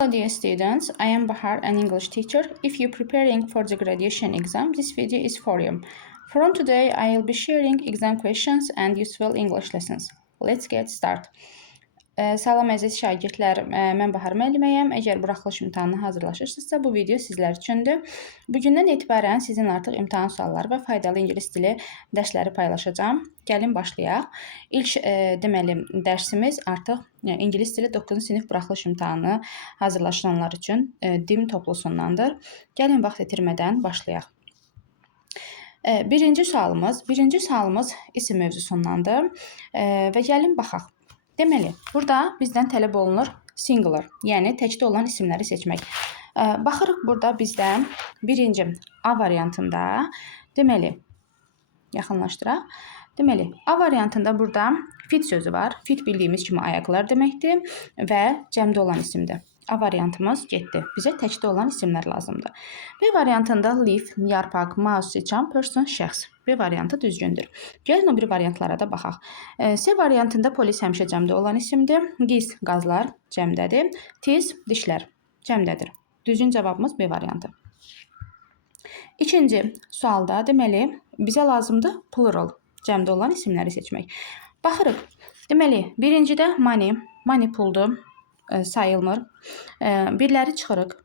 Hello dear students, I am Bahar, an English teacher. If you're preparing for the graduation exam, this video is for you. From today, I will be sharing exam questions and useful English lessons. Let's get started. Salam əziz şagirdlər, mən Bahar müəlliməyəm. Əgər buraxılış imtahanına hazırlaşırsınızsa, bu video sizlər üçündür. Bugündən etibarən sizin artıq imtahan sualları və faydalı ingilis dili dərsləri paylaşacağam. Gəlin başlayaq. İlk deməli dərsimiz artıq ingilis dili 9-cu sinif buraxılış imtahanı hazırlaşanlar üçün dim toplusundandır. Gəlin vaxt itirmədən başlayaq. Birinci sualımız isim mövzusundandır və gəlin baxaq. Deməli, burada bizdən tələb olunur singular, yəni təkdə olan isimləri seçmək. Baxırıq burada bizdən birinci A variantında, deməli, yaxınlaşdıraq. Deməli, A variantında burada fit sözü var. Fit bildiyimiz kimi ayaqlar deməkdir və cəmdə olan isimdir. A variantımız getdi. Bizə təkdə olan isimlər lazımdır. B variantında leaf, yarpaq, mouse, siçan, person, şəxs. B variantı düzgündür. Gəlin o bir variantlara da baxaq. C variantında polis həmişə cəmdə olan isimdir. Geese, qazlar cəmdədir. Teeth, dişlər cəmdədir. Düzgün cavabımız B variantı. İkinci sualda deməli bizə lazımdır plural, cəmdə olan isimləri seçmək. Baxırıq. Deməli, birincidə money puldur. Sayılmır. Birləri çıxırıq.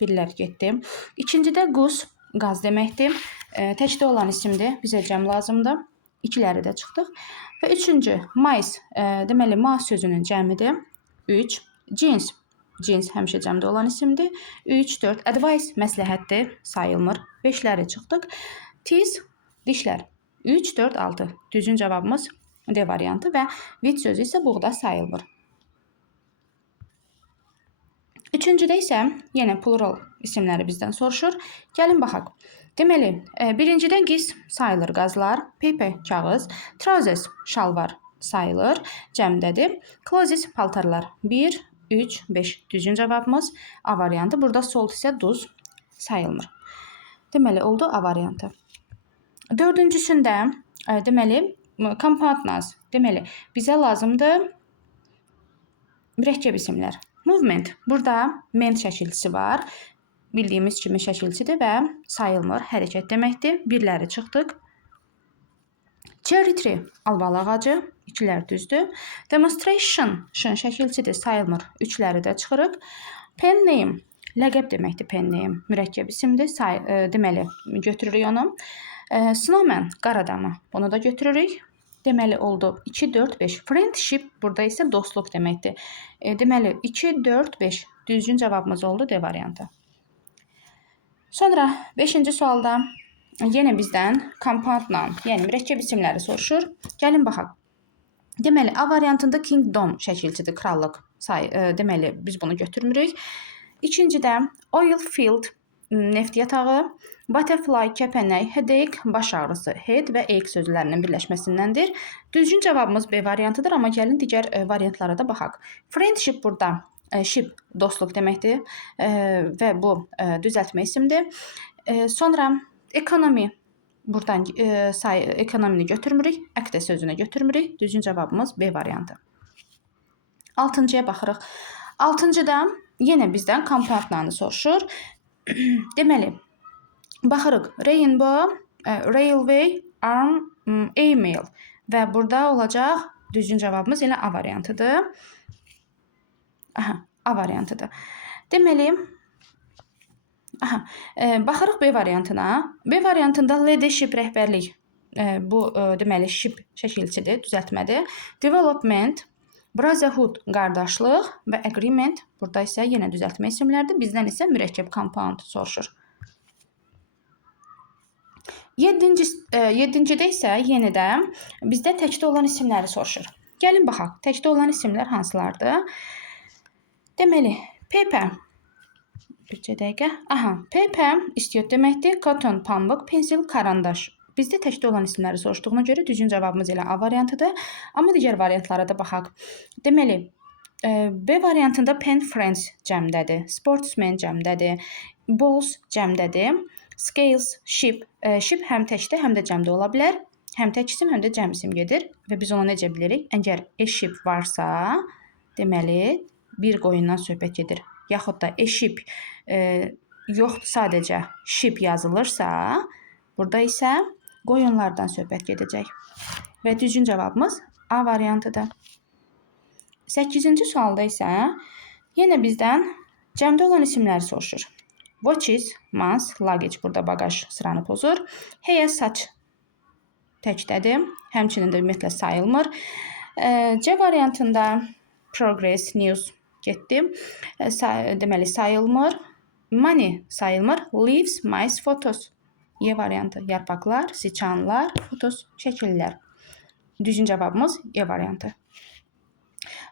Birlər getdi. İkincidə goose, qaz deməkdir. Təkdə olan isimdir. Bizə cəm lazımdır. İkiləri də çıxdıq. Və üçüncü, mice, deməli, mouse sözünün cəmidir. 3. Jeans, jeans həmişə cəmdə olan isimdir. 3, 4. Advice, məsləhətdir. Sayılmır. 5'ləri çıxdıq. Teeth, dişlər. 3, 4, 6. Düzgün cavabımız D variantı və with sözü isə buğda sayılmır. Üçüncüdə isə yenə plural isimləri bizdən soruşur. Gəlin baxaq. Deməli, birincidə geese sayılır, qazlar, paper, kağız, trousers, şalvar sayılır, cəmdədir. Clothes, paltarlar. 1, 3, 5. Düzgün cavabımız A variantı. Burada salt isə duz sayılmır. Deməli, oldu A variantı. Dördüncüsündə, deməli, compound nouns. Deməli, bizə lazımdır mürəkkəb isimlər. Movement. Burada ment şəkilçisi var. Bildiyimiz kimi şəkilçidir və sayılmır. Hərəkət deməkdir. Birləri çıxdıq. Cherry tree. Albalı ağacı. İkilər düzdür. Demonstration. Şəkilçidir. Sayılmır. Üçləri də çıxırıq. Pen name. Ləqəb deməkdir pen name. Mürəkkəb isimdir. Deməli, götürürük onu. Snowman. Qar adamı. Bunu da götürürük. Deməli, oldu 2, 4, 5. Friendship burada isə dostluq deməkdir. Deməli, 2, 4, 5. Düzgün cavabımız oldu D variantı. Sonra 5-ci sualda yenə bizdən compound noun, yəni mürəkkəb isimləri soruşur. Gəlin baxaq. Deməli, A variantında kingdom şəkilçidir, krallıq. Deməli, biz bunu götürmürük. İkincidə oil field, neft yatağı. Butterfly, kəpənək, headache, baş ağrısı, head və ache sözlərinin birləşməsindəndir. Düzgün cavabımız B variantıdır, amma gəlin digər variantlara da baxaq. Friendship burada, ship, dostluq deməkdir və bu düzəltmə isimdir. Sonra economy, buradan ekonomini götürmürük, act sözünü götürmürük. Düzgün cavabımız B variantı. 6-cıya baxırıq. 6-cıda yenə bizdən compound noun soruşur. Deməli, baxırıq. Rainbow, railway, arm, email və burada olacaq düzgün cavabımız elə A variantıdır. A variantıdır. Deməli, baxırıq B variantına. B variantında leadership, rəhbərlik. Bu deməli ship şəkilçidir, düzəltmədir. Development, brotherhood, qardaşlıq və agreement. Burada isə yenə düzəltmə isimlərdir. Bizdən isə mürəkkəb compound soruşur. 7-cidə isə yenə də bizdə təkdə olan isimləri soruşur. Gəlin baxaq. Təkdə olan isimlər hansılardır? Deməli, paper. Bircə dəqiqə. Paper istiot deməkdir. Cotton, pambıq, pensil, karandaş. Bizdə təkdə olan isimləri soruşduğuna görə düzgün cavabımız elə A variantıdır. Amma digər variantlara da baxaq. Deməli, B variantında pen friends cəmdədir. Sportsman cəmdədir. Balls cəmdədir. Scales, ship. Ship həm təkdə, həm də cəmdə ola bilər. Həm tək isim, həm də cəm isim gedir və biz onu necə bilirik? Əgər a ship varsa, deməli, bir qoyundan söhbət gedir, yaxud da a sheep yoxdur, sadəcə sheep yazılırsa, burada isə qoyunlardan söhbət gedəcək. Və düzgün cavabımız A variantıdır. 8-ci sualda isə yenə bizdən cəmdə olan isimləri soruşur. Watches, months, luggage, burada bagaj sıranı pozur. Hair, saç təkdədir, həmçinin də ümumiyyətlə sayılmır. C variantında progress, news getdi, deməli sayılmır. Money sayılmır. Leaves, mice, photos. Y variantı yarpaqlar, siçanlar, fotos, şəkillər. Düzgün cavabımız E variantı.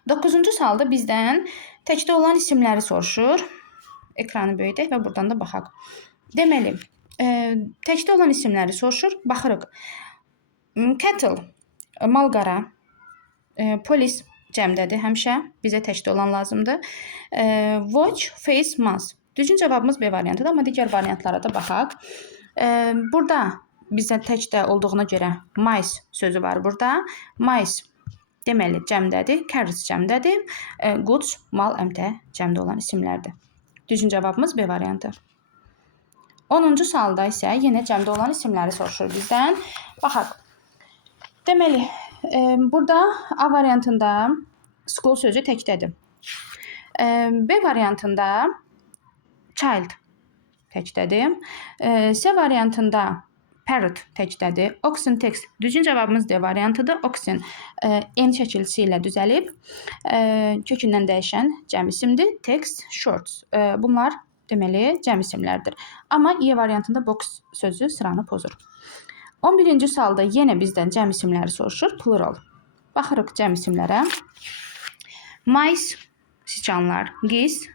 9-cu sualda bizdən təkdə olan isimləri soruşur. Ekranı böyüdək və buradan da baxaq. Deməli, təkdə olan isimləri soruşur. Baxırıq. Cattle, malqara, polis cəmdədir həmişə. Bizə təkdə olan lazımdır. Watch, face, month. Düzgün cavabımız B variantıdır, amma digər variantlara da baxaq. Burada bizə təkdə olduğuna görə mice sözü var burada. Mice deməli cəmdədir, carrots cəmdədir. Goods, mal, əmtə cəmdə olan isimlərdir. Düzgün cavabımız B variantı. 10-cu sualda isə yenə cəmdə olan isimləri soruşur bizdən. Baxaq. Deməli, burada A variantında school sözü təkdədir. B variantında child təkdədir. C variantında parrot təkdədir. Oxen text. Düzgün cavabımız D variantıdır. Oxen N şəkilçisi ilə düzəlib. Kökündən dəyişən cəm isimdir. Text, shorts. Bunlar deməli cəm isimlərdir. Amma E variantında box sözü sıranı pozur. 11-ci sualda yenə bizdən cəm isimləri soruşur. Plural. Baxırıq cəm isimlərə. Mice, siçanlar, geese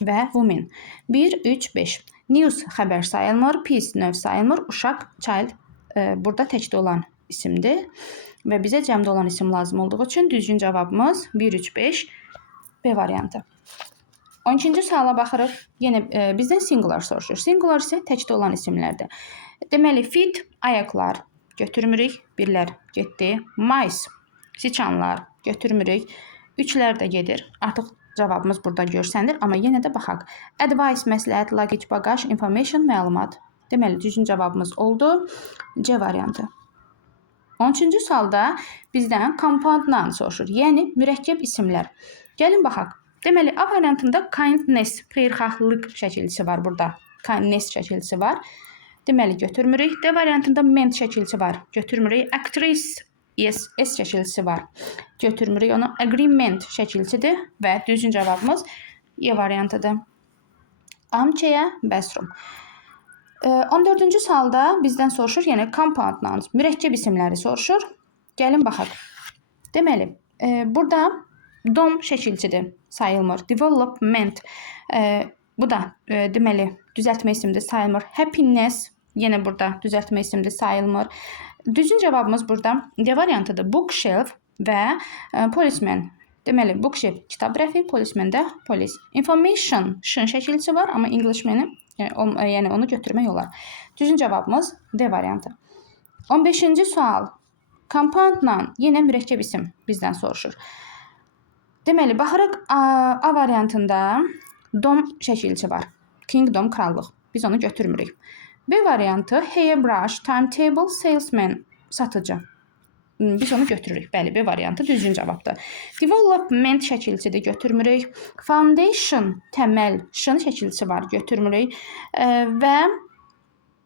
və women. 1, 3, 5. News xəbər sayılmır, peace növ sayılmır, uşaq child burada təkdə olan isimdir və bizə cəmdə olan isim lazım olduğu üçün düzgün cavabımız 1, 3, 5 B variantı. 12-ci suala baxırıq. Yenə bizdən singular soruşur. Singular isə təkdə olan isimlərdir. Deməli, feet ayaqlar götürmürük, birlər getdi. Mice siçanlar götürmürük, üçlər də gedir. Artıq cavabımız burada görsənir, amma yenə də baxaq. Advice, məsləhət, luggage, bagaj, information, məlumat. Deməli, düzgün cavabımız oldu. C variantı. 13-cü sualda bizdən compound noun soruşur, yəni mürəkkəb isimlər. Gəlin baxaq. Deməli, A variantında kindness, xeyirxahlıq şəkilçisi var burada. Kindness şəkilçisi var. Deməli, götürmürük. D variantında ment şəkilçisi var. Götürmürük. Actress, S şəkilçisi var. Götürmürük onu. Agreement şəkilçisidir və düzgün cavabımız E variantıdır. Armchair, bathroom. 14-cü sualda bizdən soruşur, yəni compound nouns, mürəkkəb isimləri soruşur. Gəlin baxaq. Deməli, burada dom şəkilçisidir, sayılmır. Development, bu da deməli düzəltmə isimdir, sayılmır. Happiness, yenə burada düzəltmə isimdir, sayılmır. Düzgün cavabımız burada D variantıdır. Bookshelf və policeman. Deməli, bookshelf kitab rəfi, policeman də polis. Information, şın şəkilçisi var, amma Englishman'i, yəni onu götürmək olar. Düzgün cavabımız D variantı. 15-ci sual. Compound noun, yenə mürəkkəb isim bizdən soruşur. Deməli, baxırıq A variantında dom şəkilçisi var. Kingdom, krallıq. Biz onu götürmürük. B variantı hairbrush, timetable, salesman, satıcı. Biz onu götürürük. Bəli, B variantı düzgün cavabdır. Development şəkilçisidir, götürmürük. Foundation, təməl, şın şəkilçisi var, götürmürük. Və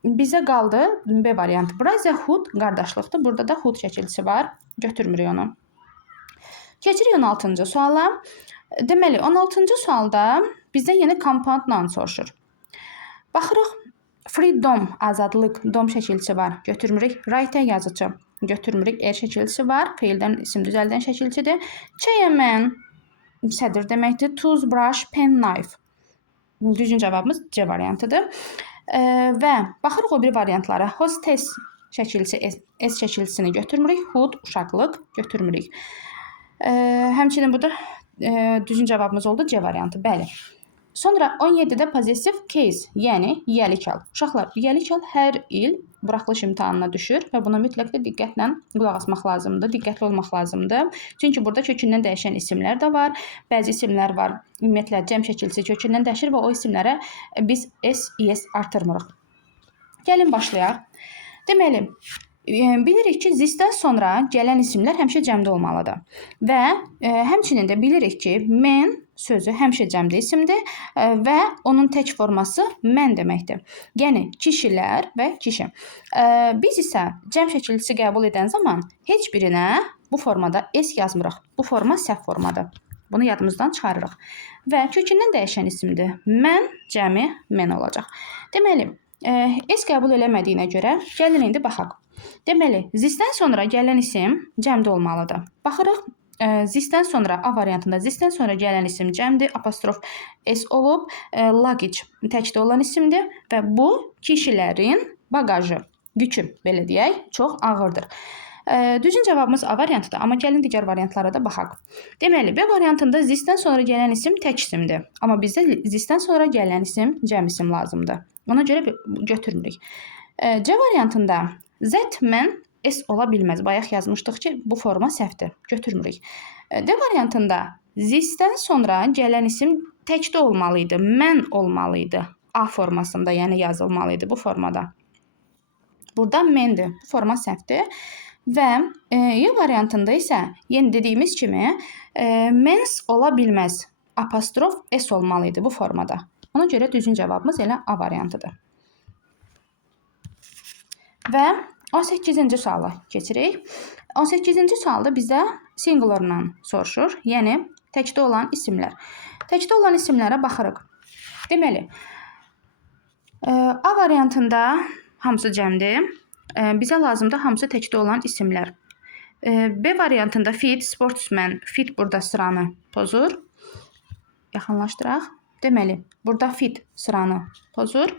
bizə qaldı B variantı. Brotherhood, qardaşlıqdır. Burada da hood şəkilçisi var, götürmürük onu. Keçirik 16-cı suala. Deməli, 16-cı sualda bizdən yenə compound noun soruşur. Baxırıq, freedom, azadlıq, dom şəkilçisi var, götürmürük. Writer, yazıcı, götürmürük. Er şəkilçisi var, feildən isim düzəldən şəkilçisidir. Chairman, sədir deməkdir. Toothbrush, pen, knife. Düzgün cavabımız C variantıdır. Və baxırıq o bir variantlara. Hostess şəkilçisi, S şəkilçisini götürmürük. Hood, uşaqlıq, götürmürük. Həmçinin burada düzgün cavabımız oldu C variantı. Bəli. Sonra 17-də possessive case, yəni yiyəlik hal. Uşaqlar, yiyəlik hal hər il buraxılış imtahanına düşür və buna mütləq də diqqətlə qulaq asmaq lazımdır, diqqətli olmaq lazımdır. Çünki burada kökündən dəyişən isimlər də var. Bəzi isimlər var, ümumiyyətlə cəm şəkilsi kökündən dəyişir və o isimlərə biz s, is artırmırıq. Gəlin başlayaq. Deməli, bilirik ki, this-dən sonra gələn isimlər həmişə cəmdə olmalıdır. Və həmçinin də bilirik ki, men sözü həmişə cəmdə isimdir və onun tək forması mən deməkdir. Yəni, kişilər və kişi. Biz isə cəm şəkilsi qəbul edən zaman heç birinə bu formada s yazmırıq. Bu forma səhv formadır. Bunu yadımızdan çıxarırıq. Və kökündən dəyişən isimdir. Mən cəmi mən olacaq. Deməli, s qəbul eləmədiyinə görə gəlin indi baxaq. Deməli, this-dən sonra gələn isim cəmdə olmalıdır. Baxırıq. This-dən sonra A variantında this-dən sonra gələn isim cəmdir, apostrof s olub, luggage təkdə olan isimdir və bu kişilərin bagajı, yükü belə deyək, çox ağırdır. Düzgün cavabımız A variantıdır, amma gəlin digər variantlara da baxaq. Deməli, B variantında this-dən sonra gələn isim tək isimdir, amma bizdə this-dən sonra gələn isim cəm isim lazımdır. Ona görə götürmürük. C variantında Z, mən, S ola bilməz. Bayaq yazmışdıq ki, bu forma səhvdir. Götürmürük. D variantında this-dən sonra gələn isim təkdə olmalıydı. Mən olmalıydı. A formasında, yəni yazılmalıydı bu formada. Burada məndir. Bu forma səhvdir. Və Y variantında isə yenə dediyimiz kimi mens ola bilməz. Apostrof S olmalıydı bu formada. Ona görə düzgün cavabımız elə A variantıdır. Və 18-ci suala keçirik. 18-ci sualda bizdə singularla soruşur, yəni təkdə olan isimlər. Təkdə olan isimlərə baxırıq. Deməli, A variantında hamısı cəmdir. Bizə lazımdır hamısı təkdə olan isimlər. B variantında fit, sportsman, fit burada sıranı pozur. Yaxınlaşdıraq. Deməli, burada fit sıranı pozur.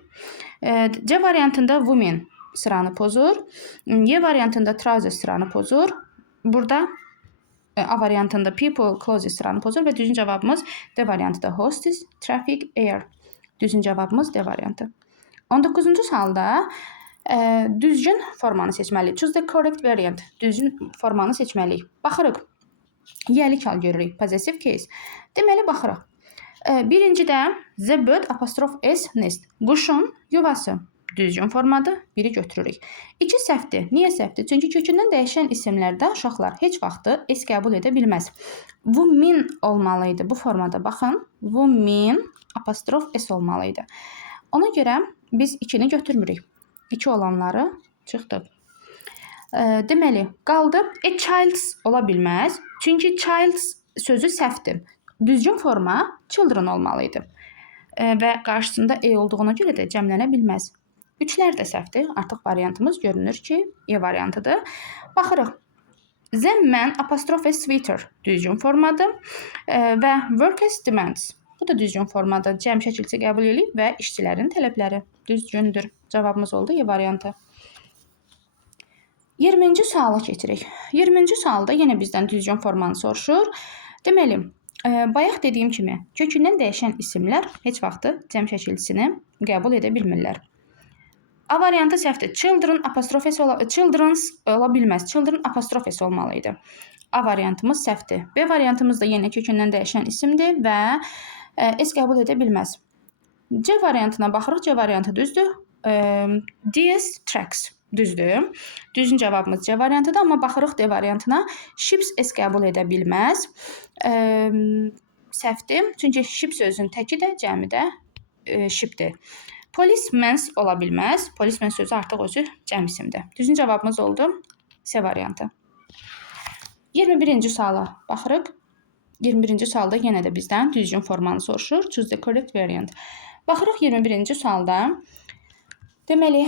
C variantında women sıranı pozur. Y variantında trouser sıranı pozur. Burada A variantında people, clothes sıranı pozur və düzgün cavabımız D variantında hostess, traffic, air. Düzgün cavabımız D variantı. 19-cu sualda düzgün formanı seçməliyik. Choose the correct variant. Düzgün formanı seçməliyik. Baxırıq. Yiyəlik hal görürük. Possessive case. Deməli, baxırıq. Birincidə the bird apostrof s nest. Quşun yuvası. Düzgün formadır. Biri götürürük. 2 səhvdir. Niyə səhvdir? Çünki kökündən dəyişən isimlərdə uşaqlar heç vaxtı s qəbul edə bilməz. Women olmalıydı bu formada. Baxın. Women apostrof s olmalıydı. Ona görə biz 2-ni götürmürük. 2 olanları çıxdıq. Deməli, qaldı a child's ola bilməz. Çünki child's sözü səhvdir. Düzgün forma children olmalıydı. Və qarşısında e olduğuna görə də cəmlənə bilməz. 3-lər də səhvdir. Artıq variantımız görünür ki, E variantıdır. Baxırıq. The man apostrof sweater düzgün formadır və workers demands. Bu da düzgün formadır. Cəm şəkilsi qəbul edib və işçilərin tələbləri düzgündür. Cavabımız oldu E variantı. 20-ci suala keçirik. 20-ci sualda yenə bizdən düzgün formanı soruşur. Deməli, bayaq dediyim kimi, kökündən dəyişən isimlər heç vaxtı cəm şəkilsini qəbul edə bilmirlər. A variantı səhvdir. Children apostrof s children's ola bilməz. Children apostrof s olmalıydı. A variantımız səhvdir. B variantımız da yenə kökündən dəyişən isimdir və s qəbul edə bilməz. C variantına baxırıq. C variantı düzdür. DS tracks düzdür. Düzgün cavabımız C variantıdır, amma baxırıq D variantına. Ships s qəbul edə bilməz. Səhvdir. Çünki ship sözünün təki də cəmi də shipdir. Policemen's ola bilməz. Policeman sözü artıq özü cəm isimdir. Düzgün cavabımız oldu C variantı. 21-ci suala baxırıq. 21-ci sualda yenə də bizdən düzgün formanı soruşur. Choose the correct variant. Baxırıq 21-ci sualda. Deməli,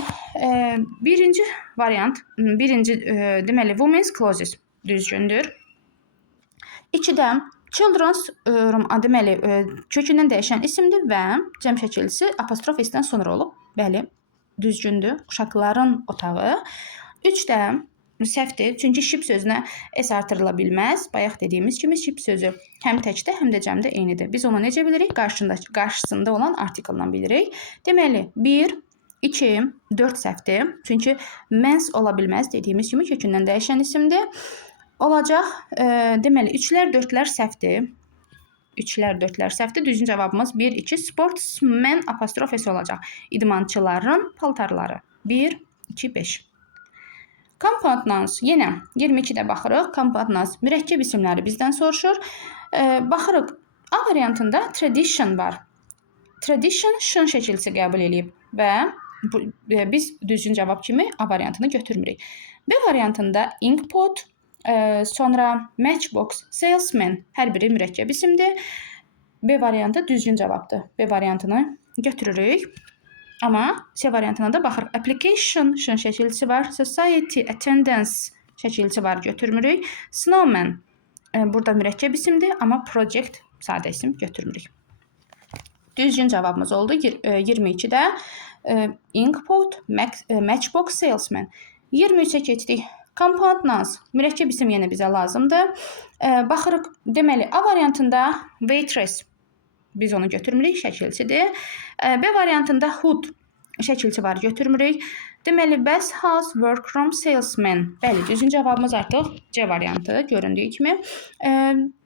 birinci variant, deməli, women's clothes düzgündür. 2-də children's, deməli, kökündən dəyişən isimdir və cəm şəkilsi apostrof s-dən sonra olub. Bəli, düzgündür. Uşaqların otağı. 3-də səhvdir. Çünki ship sözünə s artırıla bilməz. Bayaq dediyimiz kimi ship sözü həm təkdə, həm də cəmdə eynidir. Biz onu necə bilirik? Qarşısında olan artikeldən bilirik. Deməli, 1, 2, 4 səhvdir. Çünki mens ola bilməz dediyimiz kimi kökündən dəyişən isimdir. Olacaq, deməli, 3-lər, 4-lər səhvdir. 3-lər, 4-lər səhvdir. Düzgün cavabımız 1, 2. Sportsmen apostrof s olacaq. İdmançıların paltarları. 1, 2, 5. Compound nouns. Yenə 22-də baxırıq. Compound nouns mürəkkəb isimləri bizdən soruşur. Baxırıq. A variantında tradition var. Tradition şın şəkilsi qəbul edib və biz düzgün cavab kimi A variantını götürmürük. B variantında inkpot, sonra matchbox, salesman hər biri mürəkkəb isimdir. B variantı düzgün cavabdır. B variantını götürürük. Amma C variantına da baxırıq. Application şın şəkilsi var. Society, attendance şəkilsi var, götürmürük. Snowman burada mürəkkəb isimdir, amma project sadə isim götürmürük. Düzgün cavabımız oldu 22-də inkpot, matchbox, salesman. 23-ə keçdik. Compound nouns. Mürəkkəb isim yenə bizə lazımdır. Baxırıq. Deməli, A variantında waitress. Biz onu götürmürük, şəkilsidir. B variantında hood şəkilsi var, götürmürük. Deməli, best house, workroom, salesman. Bəli, düzgün cavabımız artıq C variantı göründüyü kimi.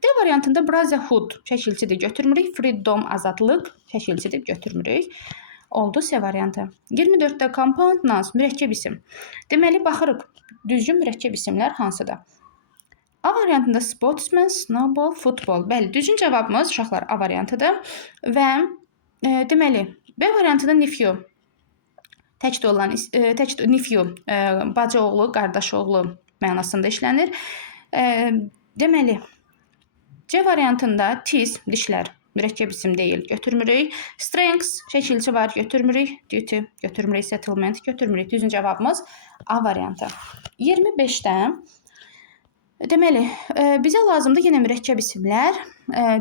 D variantında brotherhood şəkilsidir, götürmürük. Freedom, azadlıq şəkilsidir, götürmürük. Oldu C variantı. 24-də compound nouns, mürəkkəb isim. Deməli, baxırıq. Düzgün mürəkkəb isimlər hansıdır? A variantında sportsman, snowball, football. Bəli, düzgün cavabımız uşaqlar A variantıdır. Və deməli, B variantında nephew. Təkdə olan nephew, bacı oğlu, qardaş oğlu mənasında işlənir. Deməli, C variantında teeth, dişlər, mürəkkəb isim deyil, götürmürük. Strengths şəkilsi var, götürmürük. Duty, götürmürük. Settlement, götürmürük. Düzgün cavabımız A variantı. 25-də deməli, bizə lazımdır yenə mürəkkəb isimlər.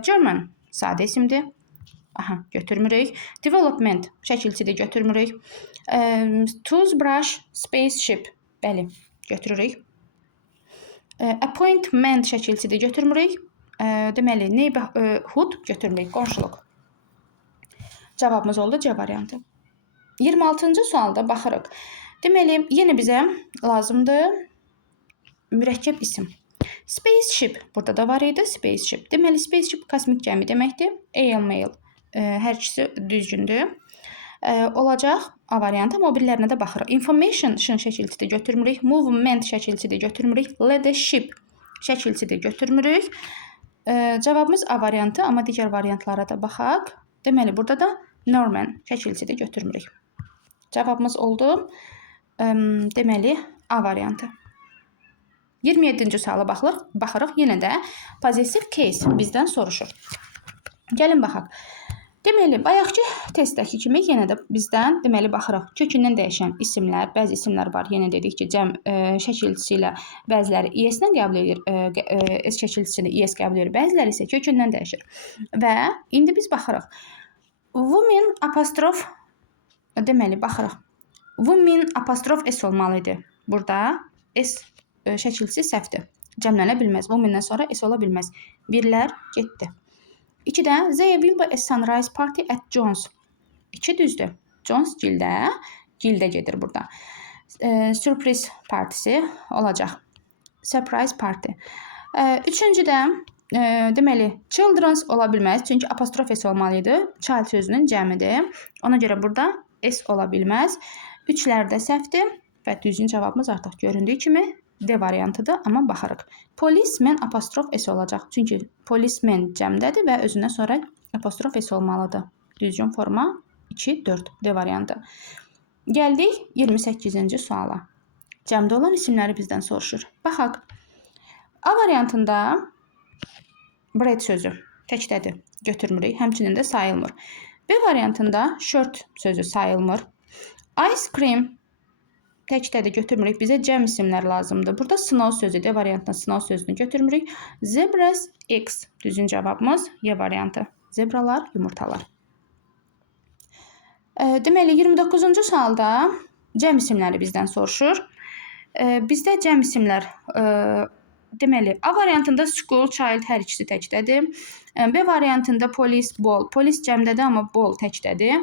German sadə isimdir. Aha, götürmürük. Development şəkilsidir, götürmürük. Toothbrush, spaceship. Bəli, götürürük. Appointment şəkilsidir, götürmürük. Deməli, neighborhood götürmürük, qonşuluq. Cavabımız oldu C variantı. 26-cı sualda baxırıq. Deməli, yenə bizə lazımdır mürəkkəb isim. Spaceship burada da var idi, spaceship. Deməli, spaceship kosmik gəmi deməkdir. AL-mail hər ikisi düzgündür. Olacaq A variantı, amma o birlərinə də baxırıq. Information şın şəkilsidir, götürmürük. Movement şəkilsidir, götürmürük. Leadership şəkilsidir, götürmürük. Cavabımız A variantı, amma digər variantlara da baxaq. Deməli, burada da Norman şəkilsidir, götürmürük. Cavabımız oldu. Deməli, A variantı. 27-ci suala baxırıq. Yenə də possessive case bizdən soruşur. Gəlin baxaq. Deməli, bayaqki testdəki kimi yenə də bizdən deməli baxırıq. Kökündən dəyişən isimlər, bəzi isimlər var. Yenə dedik ki, cəm şəkilçisi ilə bəziləri is-lə qəbul edir, s şəkilçisini is qəbul edir, bəziləri isə kökündən dəyişir. Və indi biz baxırıq. Women apostrof deməli baxırıq. Women apostrof s olmalıdır. Burada s şəkilçisi səhvdir. Cəmlənə bilməz. Women-dən sonra s ola bilməz. Birlər getdi. 2-də there will be a sunrise party at Jones. 2 düzdür. Jones gildə gedir burada. Sürpriz partisi olacaq. Surprise party. 3-cüdə deməli children's ola bilməz. Çünki apostrof s olmalıydı. Child sözünün cəmidir. Ona görə burada s ola bilməz. 3-lərdə səhvdir və düzgün cavabımız artıq göründüyü kimi D variantıdır, amma baxırıq. Policeman apostrof s olacaq. Çünki policeman cəmdədir və özündən sonra apostrof s olmalıdır. Düzgün forma 2, 4 D variantı. Gəldik 28-ci suala. Cəmdə olan isimləri bizdən soruşur. Baxaq. A variantında bread sözü təkdədir, götürmürük, həmçinin də sayılmır. B variantında shirt sözü sayılmır. Ice cream təkdədir, götürmürük. Bizə cəm isimlər lazımdır. Burada snow sözü, D variantında snow sözünü götürmürük. Zebras, X. Düzgün cavabımız Y variantı. Zebralar, yumurtalar. Deməli, 29-cu sualda cəm isimləri bizdən soruşur. Bizdə cəm isimlər deməli, A variantında school, child hər ikisi təkdədir. B variantında police, ball. Polis cəmdədir, amma ball təkdədir.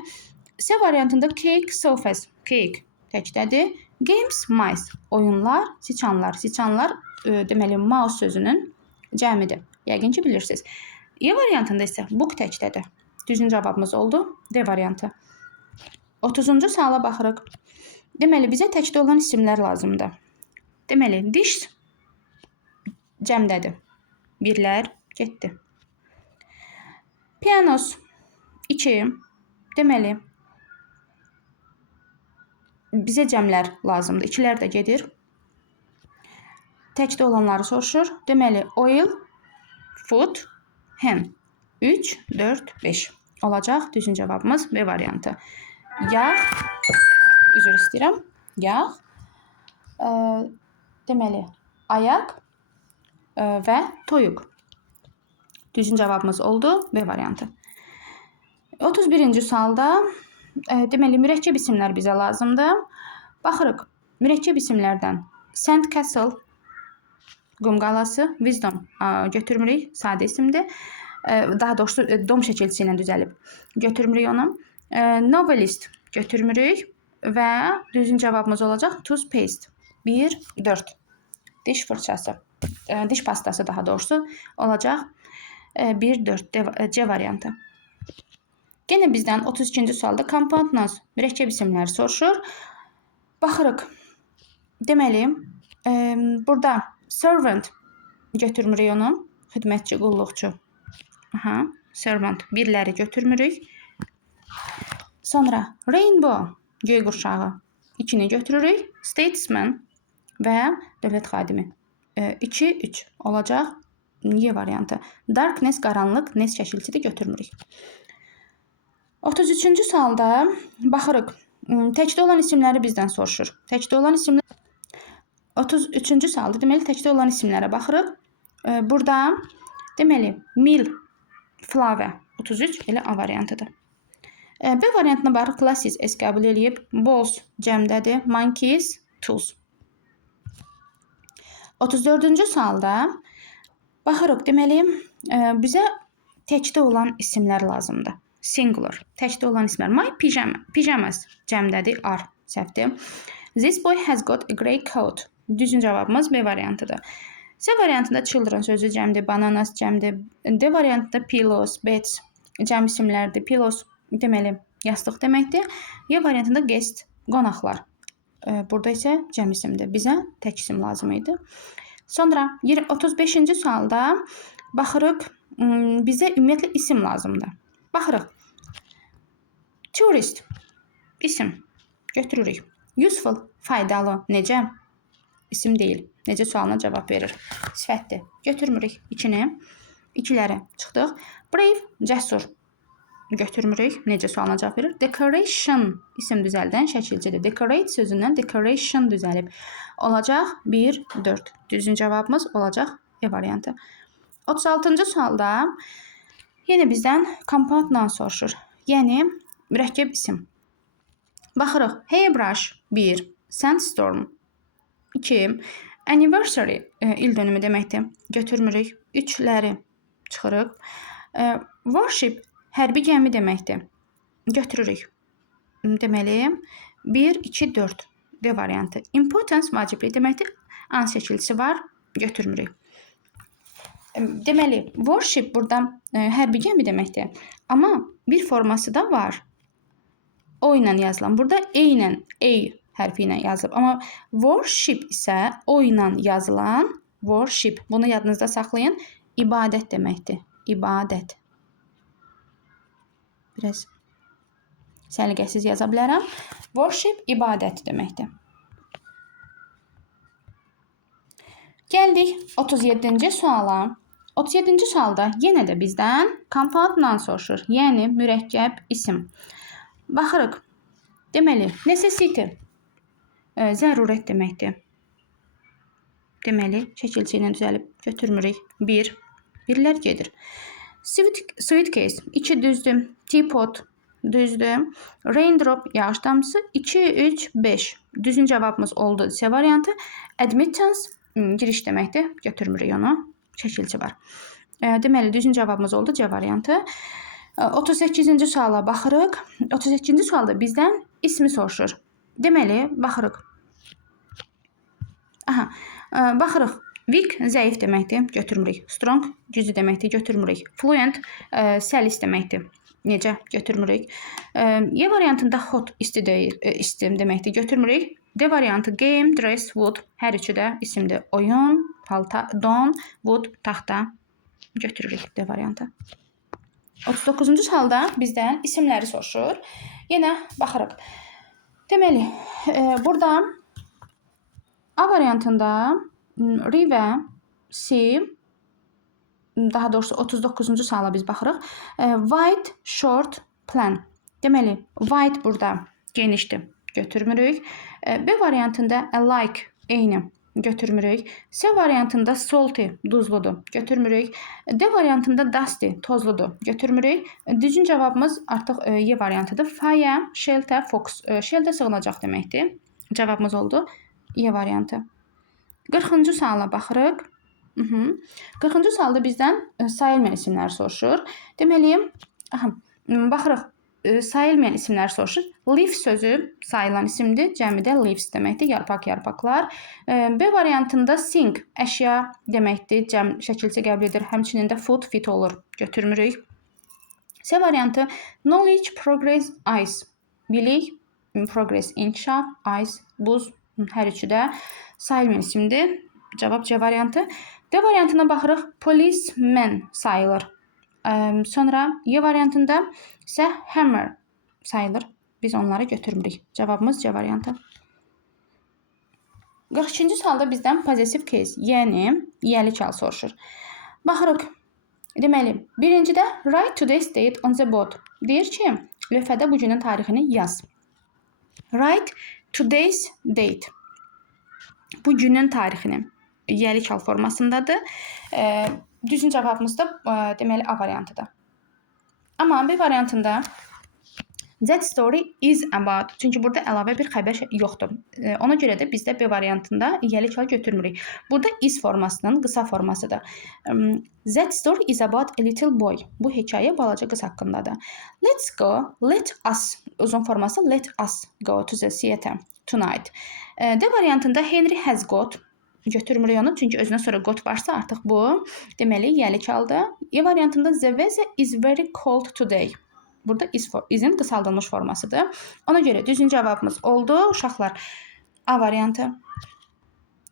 C variantında cake, sofas. Cake təkdədir. Games, mice. Oyunlar, siçanlar. Siçanlar deməli, mouse sözünün cəmidir. Yəqin ki, bilirsiniz. E variantında isə book təkdədir. Düzgün cavabımız oldu D variantı. 30-cu suala baxırıq. Deməli, bizə təkdə olan isimlər lazımdır. Deməli, dish cəmdədir. Birlər getdi. Pianos 2. Deməli, bizə cəmlər lazımdır. İkilər də gedir. Təkdə olanları soruşur. Deməli, oil, food, hen. 3, 4, 5 olacaq. Düzgün cavabımız B variantı. Yağ, üzr istəyirəm. Yağ, deməli, ayaq və toyuq. Düzgün cavabımız oldu B variantı. 31-ci sualda deməli, mürəkkəb isimlər bizə lazımdır. Baxırıq, mürəkkəb isimlərdən Sandcastle, qum qalası, wisdom götürmürük, sadə isimdir. Daha doğrusu dom şəkilçisi ilə düzəlib. Götürmürük onu. Novelist götürmürük və düzgün cavabımız olacaq toothpaste. 1, 4. Diş fırçası, diş pastası daha doğrusu olacaq 1, 4 C variantı. Yenə bizdən 32-ci sualda compound nouns, mürəkkəb isimləri soruşur. Baxırıq. Deməli, burada servant götürmürük onu, xidmətçi, qulluqçu. Servant, birləri götürmürük. Sonra rainbow, göy qurşağı, 2-ni götürürük. Statesman və dövlət xadimi. 2, 3 olacaq Y variantı. Darkness, qaranlıq, nes şəkilçidir, götürmürük. 33-cü sualda baxırıq. Təkdə olan isimləri bizdən soruşur. Təkdə olan isimlər 33-cü sualda deməli təkdə olan isimlərə baxırıq. Burada deməli meal, flower 33 elə A variantıdır. B variantına baxırıq. Classes S qəbul eləyib. Balls cəmdədir. Monkeys, tools. 34-cü sualda baxırıq. Deməli bizə təkdə olan isimlər lazımdır. Singular. Təkdə olan isimlər. My pyjamas cəmdədir. R səhvdir. This boy has got a grey coat. Düzgün cavabımız B variantıdır. C variantında children sözü cəmdir. Bananas cəmdir. D variantında pillows, beds cəm isimlərdir. Pillows deməli yastıq deməkdir. Y variantında guest, qonaqlar. Burada isə cəm isimdir. Bizə tək isim lazım idi. Sonra 35-ci sualda baxırıq. Bizə ümumiyyətlə isim lazımdır. Baxırıq. Tourist, isim götürürük. Useful, faydalı, necə? İsim deyil. Necə sualına cavab verir. Sifətdir. Götürmürük 2-ni. 2-ləri çıxdıq. Brave, cəsur. Götürmürük. Necə sualına cavab verir. Decoration, isim düzəldən şəkilcidir. Decorate sözündən decoration düzəlib. Olacaq 1, 4. Düzgün cavabımız olacaq E variantı. 36-cı sualda yenə bizdən compound noun soruşur. Yəni mürəkkəb isim. Baxırıq. Hairbrush 1, sandstorm 2, anniversary il dönümü deməkdir. Götürmürük. 3-ləri çıxırıq. Warship hərbi gəmi deməkdir. Götürürük. Deməli 1, 2, 4 D variantı. Importance vaciblik deməkdir. An şəkilçisi var. Götürmürük. Deməli warship burada hərbi gəmi deməkdir. Amma bir forması da var. O ilə yazılan. Burada E ilə, A hərfi ilə yazılıb. Amma worship isə O ilə yazılan worship. Bunu yadınızda saxlayın. İbadət deməkdir. İbadət. Biraz səliqəsiz yaza bilərəm. Worship ibadət deməkdir. Gəldik 37-ci suala. 37-ci sualda yenə də bizdən compound noun soruşur. Yəni mürəkkəb isim. Baxırıq. Deməli, necessity zərurət deməkdir. Deməli, şəkilçi ilə düzəlib götürmürük. 1, birlər gedir. Suitcase 2 düzdür. Teapot Düzdür. Raindrop, yağış damcısı. 2, 3, 5. Düzgün cavabımız oldu C variantı. Admittance, giriş deməkdir. Götürmürük onu. Şəkilçi var. Deməli, düzgün cavabımız oldu C variantı. 38-ci suala baxırıq. 38-ci sualda bizdən ismi soruşur. Deməli, baxırıq. Baxırıq. Weak, zəif deməkdir. Götürmürük. Strong, güclü deməkdir. Götürmürük. Fluent, səlis deməkdir. Necə? Götürmürük. E variantında hot, isti deyil, istim deməkdir. Götürmürük. D variantı game, dress, wood. Hər üçü də isimdir. Oyun, palta, don, wood, taxta. Götürürük D variantı. 39-cu sualda bizdən isimləri soruşur. Yenə baxırıq. Deməli, burada A variantında Riva, C, daha doğrusu 39-cu suala biz baxırıq. Wide, short, plan. Deməli, wide burada genişdir. Götürmürük. B variantında alike, eyni. Götürmürük. C variantında salty, duzludur. Götürmürük. D variantında dusty, tozludur. Götürmürük. Düzgün cavabımız artıq Y variantıdır. Fire, shelter, fox. Shelter sığınacaq deməkdir. Cavabımız oldu Y variantı. 40-cı suala baxırıq. 40-cı sualda bizdən sayılmayan isimlər soruşur. Deməli, baxırıq. Sayılmayan isimlər soruşur. Leaf sözü sayılan isimdir. Cəmidə leaves deməkdir. Yarpaq, yarpaqlar. B variantında sing, əşya deməkdir. Cəm şəkilçi qəbul edir. Həmçinin də food, fit olur. Götürmürük. C variantı knowledge, progress, ice. Bilik, progress, inkişaf, ice, buz. Hər üçü də sayılmayan isimdir. Cavab C variantı. D variantına baxırıq. Policeman sayılır. Sonra Y variantında isə hammer sayılır. Biz onları götürmürük. Cavabımız C variantı. 42-ci sualda bizdən possessive case, yəni yəli çal soruşur. Baxırıq. Deməli, birincidə write today's date on the board. Deyir ki, lövhədə bu günün tarixini yaz. Write today's date. Bu günün tarixini. Yəli çal formasındadır. Düzgün cavabımız da deməli A variantıdır. Amma B variantında that story is about. Çünki burada əlavə bir xəbər yoxdur. Ona görə də bizdə B variantında yəli çal götürmürük. Burada is formasının qısa formasıdır. That story is about a little boy. Bu hekayə balaca qız haqqındadır. Let's go, let us. Uzun forması let us go to the theater tonight. D variantında Henry has got. Götürmürük onu, çünki özünə sonra got varsa artıq bu deməli yəli çaldı. E variantında the weather is very cold today. Burada isin qısaldılmış formasıdır. Ona görə düzgün cavabımız oldu. Uşaqlar A variantı.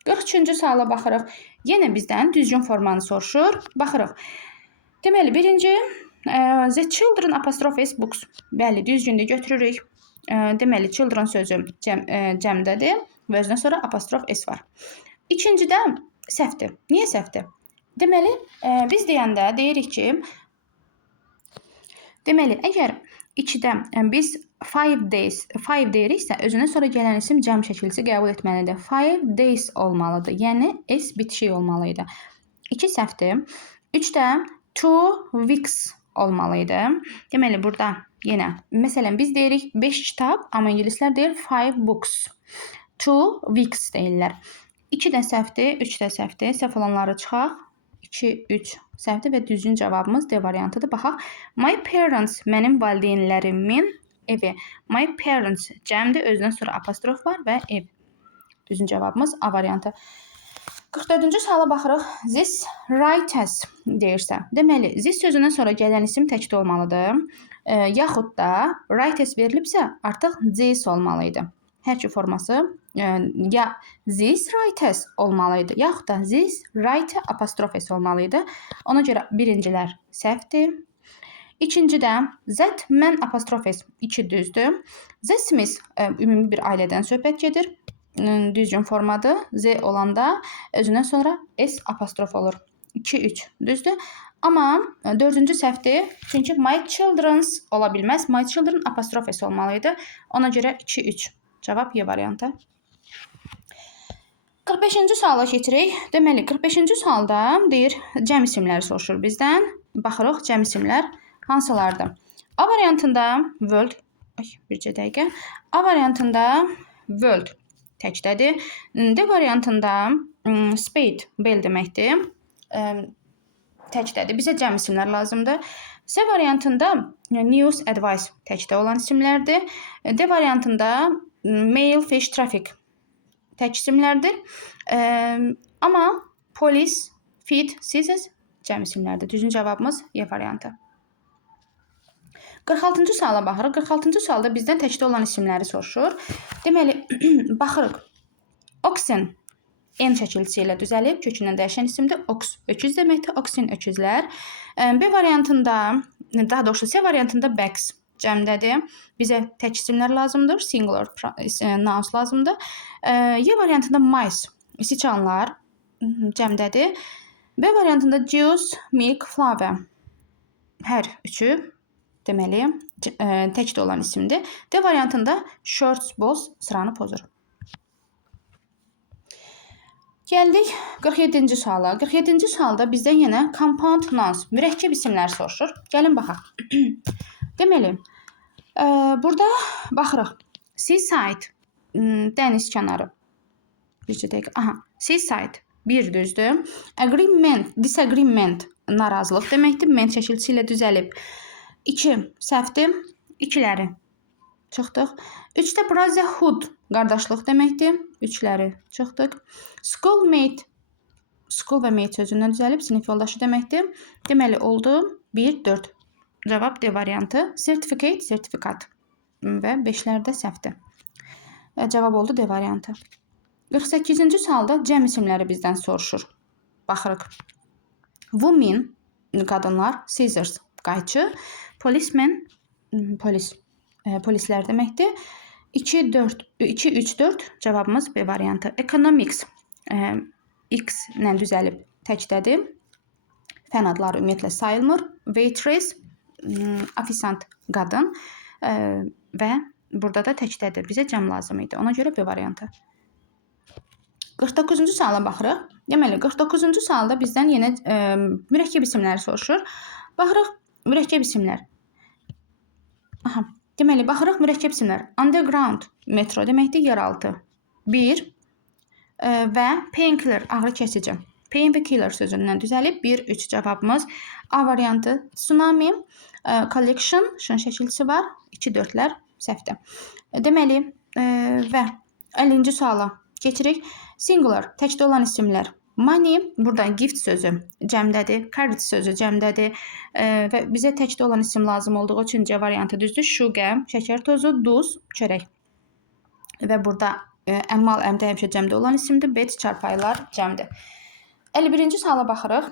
43-cü suala baxırıq. Yenə bizdən düzgün formanı soruşur. Baxırıq. Deməli, birinci the children apostrophe s books. Bəli, düzgündür, götürürük. Deməli, children sözü cəmdədir və özünə sonra apostrof s var. İkincidə səhvdir. Niyə səhvdir? Deməli, biz deyəndə deyirik ki, deməli, əgər 2-də biz 5 deyiriksə, özünə sonra gələn isim cəm şəkilçisi qəbul etməlidir. 5 days olmalıdır. Yəni, s bitişik olmalıydı. 2 səhvdir. 3-də 2 weeks olmalıydı. Deməli, burada yenə, məsələn, biz deyirik 5 kitab, amma ingilislər deyir 5 books. 2 weeks deyirlər. 2 də səhvdir, 3 də səhvdir. Səhv olanları çıxaq. 2, 3 səhvdir və düzgün cavabımız D variantıdır. Baxaq. My parents, mənim valideynlərimin evi. My parents cəmdir, özündən sonra apostrof var və ev. Düzgün cavabımız A variantı. 44-cü suala baxırıq. This writers deyirsə. Deməli, this sözündən sonra gələn isim təkdə olmalıdır. Yaxud da writers verilibsə, artıq this olmalıydı. Hər iki forması ya this writers olmalıydı, yaxud da this writer apostrofesi olmalıydı. Ona görə birincilər səhvdir. İkincidə that man apostrofes 2 düzdür. The Smith ümumi bir ailədən söhbət gedir. Düzgün formadır. Z olanda özündən sonra S apostrof olur. 2-3 düzdür. Amma dördüncü səhvdir. Çünki my children's ola bilməz. My children apostrofesi olmalıydı. Ona görə 2-3. Cavab Y variantı. 45-ci suala keçirik. Deməli, 45-ci sualda deyir, cəm isimləri soruşur bizdən. Baxırıq, cəm isimlər hansılardır? A variantında world, bircə dəqiqə. A variantında world təkdədir. D variantında spade, bel deməkdir. Təkdədir. Bizə cəm isimlər lazımdır. C variantında news, advice təkdə olan isimlərdir. D variantında mail, fish, traffic tək isimlərdir. Amma police, feed, scissors cəm isimlərdir. Düzgün cavabımız E variantı. 46-cı suala baxırıq. 46-cı sualda bizdən təkdə olan isimləri soruşur. Deməli, baxırıq. Oxen N şəkilçisi ilə düzəlib, kökündən dəyişən isimdir. Ox, öküz deməkdir. Oxen, öküzlər. B variantında, daha doğrusu C variantında bags cəmdədir. Bizə tək isimlər lazımdır. Singular nouns lazımdır. Y variantında mice, siçanlar cəmdədir. B variantında juice, milk, flower. Hər üçü deməli təkdə olan isimdir. D variantında shorts, boz, sıranı pozur. Gəldik 47-ci suala. 47-ci sualda bizdən yenə compound nouns, mürəkkəb isimlər soruşur. Gəlin baxaq. Deməli, burada baxırıq. Seaside, dəniz kənarı. Bircə dəqiqə. Aha, seaside, bir düzdür. Agreement, disagreement, narazılıq deməkdir. Ment şəkilçisi ilə düzəlib. 2, səhvdir. 2-ləri çıxdıq. 3-də brotherhood, qardaşlıq deməkdir. 3-ləri çıxdıq. Schoolmate, school və mate sözündən düzəlib, sinif yoldaşı deməkdir. Deməli, oldu 1, 4. Cavab D variantı. Certificate, sertifikat və 5-lərdə səhvdir. Cavab oldu D variantı. 48-ci sualda cəm isimləri bizdən soruşur. Baxırıq. Women, qadınlar, scissors, qayçı, policeman, polislər deməkdir. 2, 3, 4 cavabımız B variantı. Economics, X ilə düzəlib təkdədir. Fən adları ümumiyyətlə sayılmır. Waitress, ofisant, qadın və burada da təkdədir. Bizə cəm lazım idi. Ona görə B variantı. 49-cu suala baxırıq. Deməli, 49-cu sualda bizdən yenə mürəkkəb isimləri soruşur. Baxırıq, mürəkkəb isimlər. Aha, deməli, baxırıq mürəkkəb isimlər. Underground, metro deməkdir, yeraltı. 1 və painkiller, ağrı kəsici. Pain və killer sözündən düzəlib 1, 3 cavabımız. A variantı. Tsunami, collection, şun şəkilçisi var. 2, 4-lər səhvdir. Deməli, və 50-ci suala keçirik. Singular, təkdə olan isimlər. Money, burada gift sözü cəmdədir. Card sözü cəmdədir. Və bizə təkdə olan isim lazım olduğu üçün C variantı düzdür. Sugar, şəkər tozu, duz, çörək. Və burada əmmal, əmdə həmişə cəmdə olan isimdir. Bet, çarpaylar cəmdir. 51-ci suala baxırıq.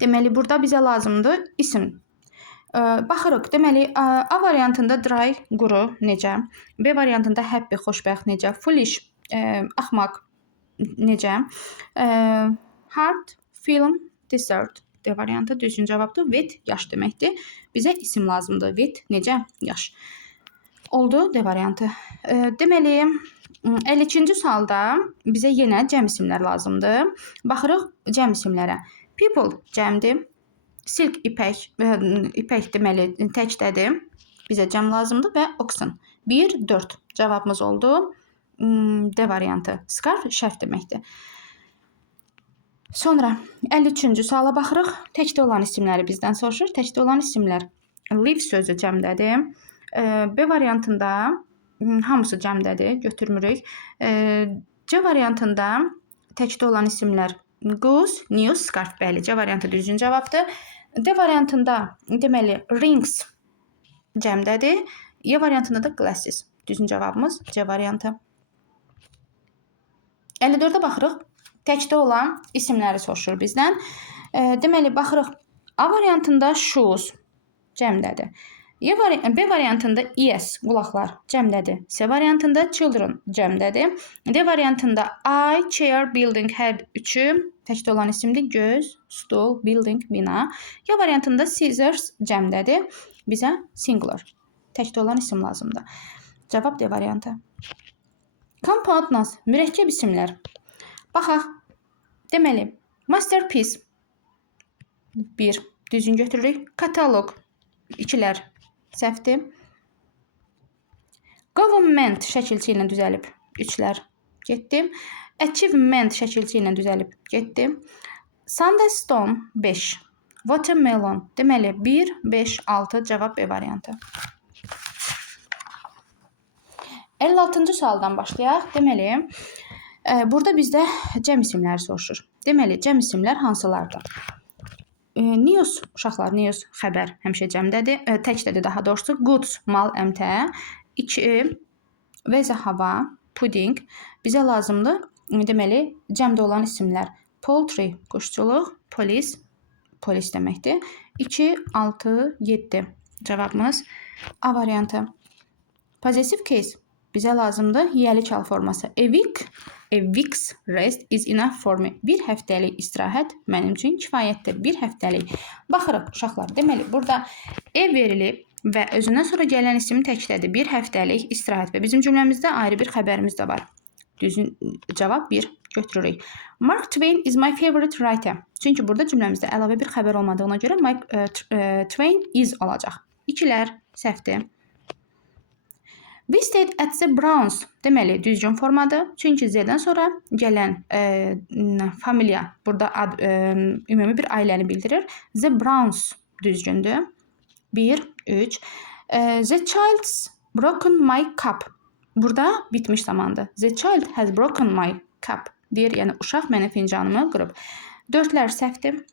Deməli, burada bizə lazımdır isim. Baxırıq. Deməli, A variantında dry, quru, necə? B variantında happy, xoşbəxt, necə? Foolish, axmaq, necə? Hard, film, dessert. D variantı düzgün cavabdır. Wet, yaş deməkdir. Bizə isim lazımdır. Wet, necə? Yaş. Oldu D variantı. Deməli, 52-ci sualda bizə yenə cəm isimlər lazımdır. Baxırıq cəm isimlərə. People cəmdir. Silk, ipək, ipək deməli təkdədir. Bizə cəm lazımdır və oxen. 1, 4 cavabımız oldu. D variantı. Scarf, şərf deməkdir. Sonra 53-cü suala baxırıq. Təkdə olan isimləri bizdən soruşur. Təkdə olan isimlər. Live sözü cəmdədir. B variantında hamısı cəmdədir, götürmürük. C variantında təkdə olan isimlər. Goose, news, scarf, bəli. C variantı düzgün cavabdır. D variantında deməli rings cəmdədir. E variantında da glasses. Düzgün cavabımız C variantı. 54-ə baxırıq. Təkdə olan isimləri soruşur bizdən. Deməli, baxırıq. A variantında shoes cəmdədir. B variantında ears, qulaqlar cəmdədir. C variantında children cəmdədir. D variantında eye, chair, building hər üçü təkdə olan isimdir. Göz, stol, building, bina. E variantında scissors cəmdədir. Bizə singular, təkdə olan isim lazımdır. Cavab D variantı. Compound nouns, mürəkkəb isimlər. Baxaq. Deməli, masterpiece 1, düzgün götürürük. Katalog 2-lər Səhvdir. Government şəkilçi ilə düzəlib. 3-lər getdi. Achievement şəkilçi ilə düzəlib. Getdi. Thunderstorm 5. Watermelon. Deməli 1, 5, 6 cavab B variantı. 56-cı sualdan başlayaq. Deməli, burada bizdə cəm isimləri soruşur. Deməli, cəm isimlər hansılardır? News, uşaqlar, news, xəbər həmişə cəmdədir. Təkdədir daha doğrusu. Goods, mal, əmtə. 2, vəzə hava, pudding. Bizə lazımdır. Deməli, cəmdə olan isimlər. Poultry, quşçuluq, polis, polis deməkdir. 2, 6, 7. Cavabımız A variantı. Possessive case. Bizə lazımdır yiyəli kal forması. A week's rest is enough for me. Bir həftəlik istirahət mənim üçün kifayətdir. Bir həftəlik. Baxırıq uşaqlar. Deməli, burada ev verilib və özündən sonra gələn isim təkdədir. Bir həftəlik istirahət və bizim cümləmizdə ayrı bir xəbərimiz də var. Düzün cavab 1 götürürük. Mark Twain is my favorite writer. Çünki burada cümləmizdə əlavə bir xəbər olmadığına görə Mark Twain is olacaq. 2-lər səhvdir. We stayed at the Browns. Deməli, düzgün formadır. Çünki Z-dən sonra gələn familiya burada ümumi bir ailəni bildirir. The Browns düzgündür. 1, 3. The child's broken my cup. Burada bitmiş zamandır. The child has broken my cup deyir. Yəni, uşaq mənim fincanımı qırıb. 4-lər səhvdir.